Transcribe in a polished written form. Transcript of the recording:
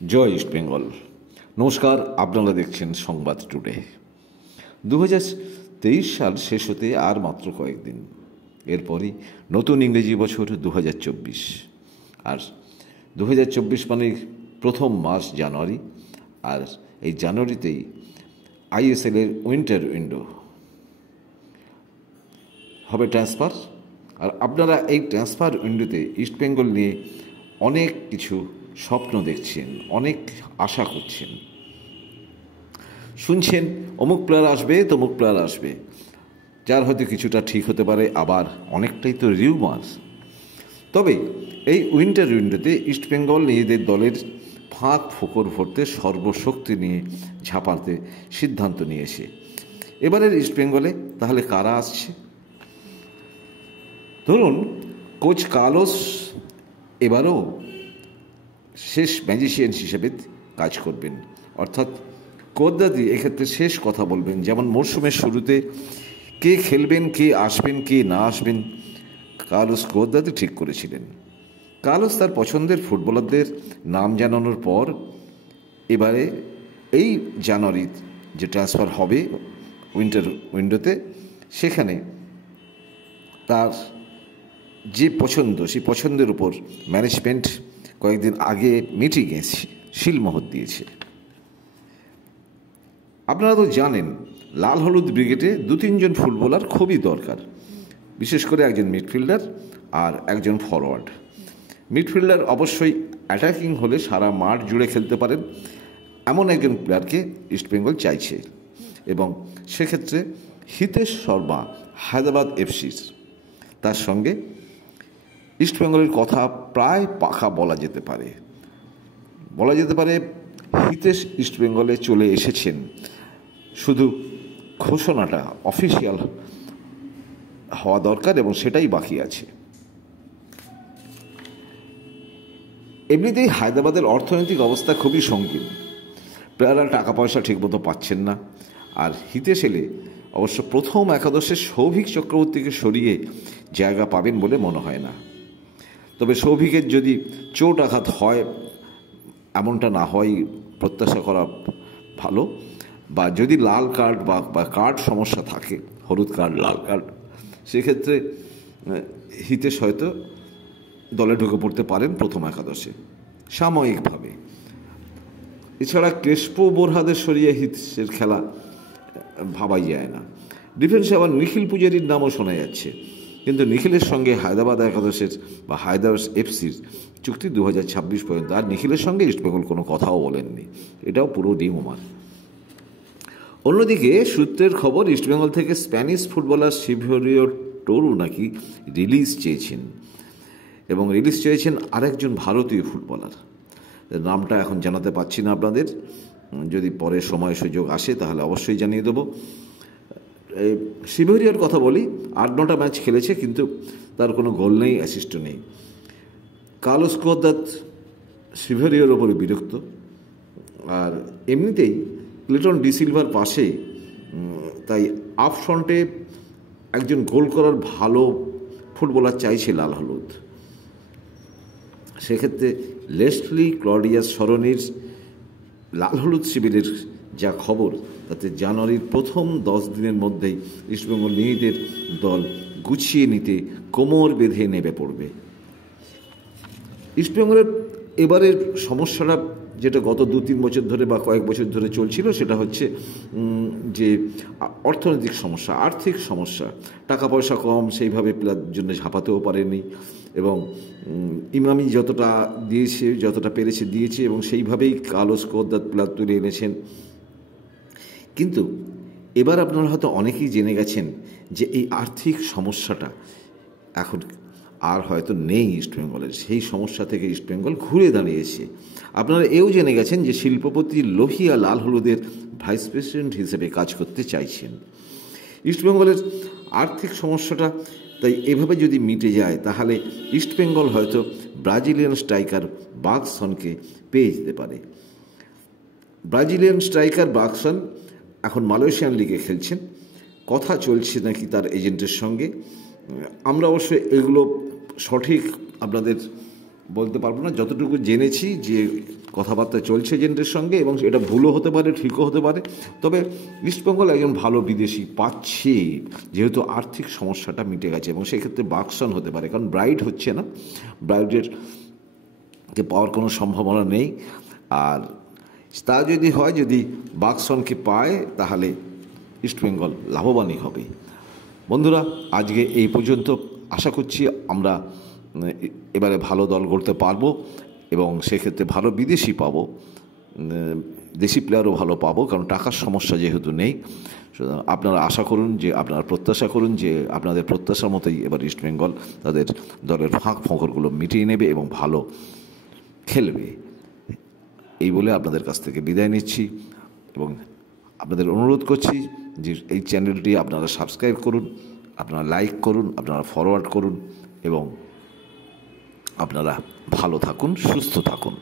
জয় east Bengal. নমস্কার, আপনারা দেখছেন সংবাদ টুডে। 2023 সাল শেষ হতে আর মাত্র কয়েকদিন, এরপরই নতুন ইংরেজি বছর 2024। আর 2024 মানে প্রথম মাস জানুয়ারি, আর এই জানুয়ারিতেই আইএসএলের উইন্টার উইন্ডো হবে ট্রান্সফার। আর আপনারা এই ট্রান্সফার উইন্ডোতে ইস্টবেঙ্গল নিয়ে অনেক কিছু স্বপ্ন দেখছেন, অনেক আশা করছেন, শুনছেন অমুক প্লেয়ার আসবে, তমুক প্লেয়ার আসবে, যার হয়তো কিছুটা ঠিক হতে পারে, আবার অনেকটাই তো রিউমার্স। তবে এই উইন্টার উইন্ডোতে ইস্টবেঙ্গল নিজেদের দলের ফাঁক ফোকর ভরতে সর্বশক্তি নিয়ে ঝাঁপাতে সিদ্ধান্ত নিয়েছে। এবারের ইস্টবেঙ্গলে তাহলে কারা আসছে? ধরুন, কোচ কার্লোস এবারও শেষ ম্যাজিশিয়ান হিসেবে কাজ করবেন, অর্থাৎ কোদ্দাদি এক্ষেত্রে শেষ কথা বলবেন। যেমন মরশুমের শুরুতে কে খেলবেন, কে আসবেন, কে না আসবেন, কার্লোস কোদ্দাদি ঠিক করেছিলেন। কার্লোস তার পছন্দের ফুটবলারদের নাম জানানোর পর এবারে এই জানুয়ারি যে ট্রান্সফার হবে উইন্টার উইন্ডোতে, সেখানে তার যে পছন্দ, সেই পছন্দের উপর ম্যানেজমেন্ট কয়েকদিন আগে মিটিংয়ে শিলমোহর দিয়েছে। আপনারা তো জানেন, লাল হলুদ ব্রিগেডে 2-3 জন ফুটবলার খুবই দরকার, বিশেষ করে একজন মিডফিল্ডার আর একজন ফরওয়ার্ড। মিডফিল্ডার অবশ্যই অ্যাটাকিং হলে সারা মাঠ জুড়ে খেলতে পারেন এমন একজন প্লেয়ারকে ইস্টবেঙ্গল চাইছে, এবং সেক্ষেত্রে হিতেশ শর্মা হায়দ্রাবাদ এফসির, তার সঙ্গে ইস্টবেঙ্গলের কথা প্রায় পাকা বলা যেতে পারে। হিতেশ ইস্টবেঙ্গলে চলে এসেছেন, শুধু ঘোষণাটা অফিসিয়াল হওয়া দরকার এবং সেটাই বাকি আছে। এমনিতেই হায়দ্রাবাদের অর্থনৈতিক অবস্থা খুবই সঙ্গীন, প্লেয়াররা টাকা পয়সা ঠিকমতো পাচ্ছেন না। আর হিতেশ এলে অবশ্য প্রথম একাদশে সৌভিক চক্রবর্তীকে সরিয়ে জায়গা পাবেন বলে মনে হয় না। তবে সৌভিকের যদি চোট আঘাত হয়, এমনটা না হয় প্রত্যাশা করা ভালো, বা যদি লাল কার্ড বা কার্ড সমস্যা থাকে, হলুদ কার্ড, লাল কার্ড, সেক্ষেত্রে হিতেশ হয়তো দলে ঢুকে পড়তে পারেন প্রথম একাদশে সাময়িকভাবে। এছাড়া ক্রেসপো বোরহাদের সরিয়ে হিতেশের খেলা ভাবাই যায় না। ডিফেন্সে আবার নিখিল পূজারির নামও শোনা যাচ্ছে, কিন্তু নিখিলের সঙ্গে হায়দ্রাবাদ একাদশের বা হায়দ্রাবাদ এফসির চুক্তি 2026 পর্যন্ত, আর নিখিলের সঙ্গে ইস্টবেঙ্গল কোনো কথাও বলেননি, এটাও পুরো রিউমার। অন্যদিকে সূত্রের খবর, ইস্টবেঙ্গল থেকে স্প্যানিশ ফুটবলার সিভিওরিও টোরু নাকি রিলিজ চেয়েছেন, এবং রিলিজ চেয়েছেন আরেকজন ভারতীয় ফুটবলার। নামটা এখন জানাতে পারছি না আপনাদের, যদি পরে সময় সুযোগ আসে তাহলে অবশ্যই জানিয়ে দেবো। সিভিওরিওর কথা বলি, 8-9টা ম্যাচ খেলেছে, কিন্তু তার কোনো গোল নেই, অ্যাসিস্টও নেই। কার্লোস কোদ্দাত সিভিওরিওর ওপরে বিরক্ত, আর এমনিতেই ক্লিটন ডিসিলভার পাশে, তাই আপ ফ্রন্টে একজন গোল করার ভালো ফুটবলার চাইছে লাল হলুদ। সেক্ষেত্রে লেসলি ক্লডিয়াস সরণির লাল হলুদ শিবিরের যা খবর, তাতে জানুয়ারির প্রথম 10 দিনের মধ্যেই ইস্টবেঙ্গল নিজেদের দল গুছিয়ে নিতে কোমর বেঁধে নেমে পড়বে। ইস্টবেঙ্গলের এবারের সমস্যাটা, যেটা গত 2-3 বছর ধরে বা কয়েক বছর ধরে চলছিল, সেটা হচ্ছে যে অর্থনৈতিক সমস্যা, আর্থিক সমস্যা। টাকা পয়সা কম, সেইভাবে প্লেয়ারের জন্য ঝাঁপাতেও পারেনি, এবং ইমামি যতটা পেরেছে দিয়েছে, এবং সেইভাবেই কার্লোস কোদ্দাত প্লেয়ার তুলে এনেছেন। কিন্তু এবার আপনারা হয়তো অনেকেই জেনে গেছেন যে এই আর্থিক সমস্যাটা এখন আর হয়তো নেই ইস্টবেঙ্গলের। সেই সমস্যা থেকে ইস্টবেঙ্গল ঘুরে দাঁড়িয়েছে। আপনারা এও জেনে গেছেন যে শিল্পপতি লোহিয়া লাল হলুদের ভাইস প্রেসিডেন্ট হিসেবে কাজ করতে চাইছেন। ইস্টবেঙ্গলের আর্থিক সমস্যাটা তাই এভাবে যদি মিটে যায়, তাহলে ইস্টবেঙ্গল হয়তো ব্রাজিলিয়ান স্ট্রাইকার বার্গসনকে পেয়ে যেতে পারে। ব্রাজিলিয়ান স্ট্রাইকার বার্গসন এখন মালয়েশিয়ান লিগে খেলছেন, কথা চলছে নাকি তার এজেন্টের সঙ্গে। আমরা অবশ্যই এগুলো সঠিক আপনাদের বলতে পারবো না, যতটুকু জেনেছি যে কথাবার্তা চলছে এজেন্টের সঙ্গে, এবং এটা ভুলও হতে পারে, ঠিকও হতে পারে। তবে ইস্টবেঙ্গল একজন ভালো বিদেশি পাচ্ছে, যেহেতু আর্থিক সমস্যাটা মিটে গেছে, এবং সেক্ষেত্রে বাক্সন হতে পারে, কারণ ব্রাইট হচ্ছে না, ব্রাইটের কে পাওয়ার কোনো সম্ভাবনা নেই। আর তা যদি হয়, যদি বাক্সনকে পায়, তাহলে ইস্টবেঙ্গল লাভবানই হবে। বন্ধুরা, আজকে এই পর্যন্ত। আশা করছি আমরা এবারে ভালো দল গড়তে পারবো, এবং সেক্ষেত্রে ভালো বিদেশি পাবো, দেশি প্লেয়ারও ভালো পাবো, কারণ টাকার সমস্যা যেহেতু নেই। আপনারা আশা করুন, যে আপনারা প্রত্যাশা করুন যে আপনাদের প্রত্যাশার মতোই এবার ইস্টবেঙ্গল তাদের দলের ফাঁক ফোঁকরগুলো মিটিয়ে নেবে এবং ভালো খেলবে। এই বলে আপনাদের কাছ থেকে বিদায় নিচ্ছি, এবং আপনাদের অনুরোধ করছি যে এই চ্যানেলটি আপনারা সাবস্ক্রাইব করুন, আপনারা লাইক করুন, আপনারা ফরওয়ার্ড করুন, এবং আপনারা ভালো থাকুন, সুস্থ থাকুন।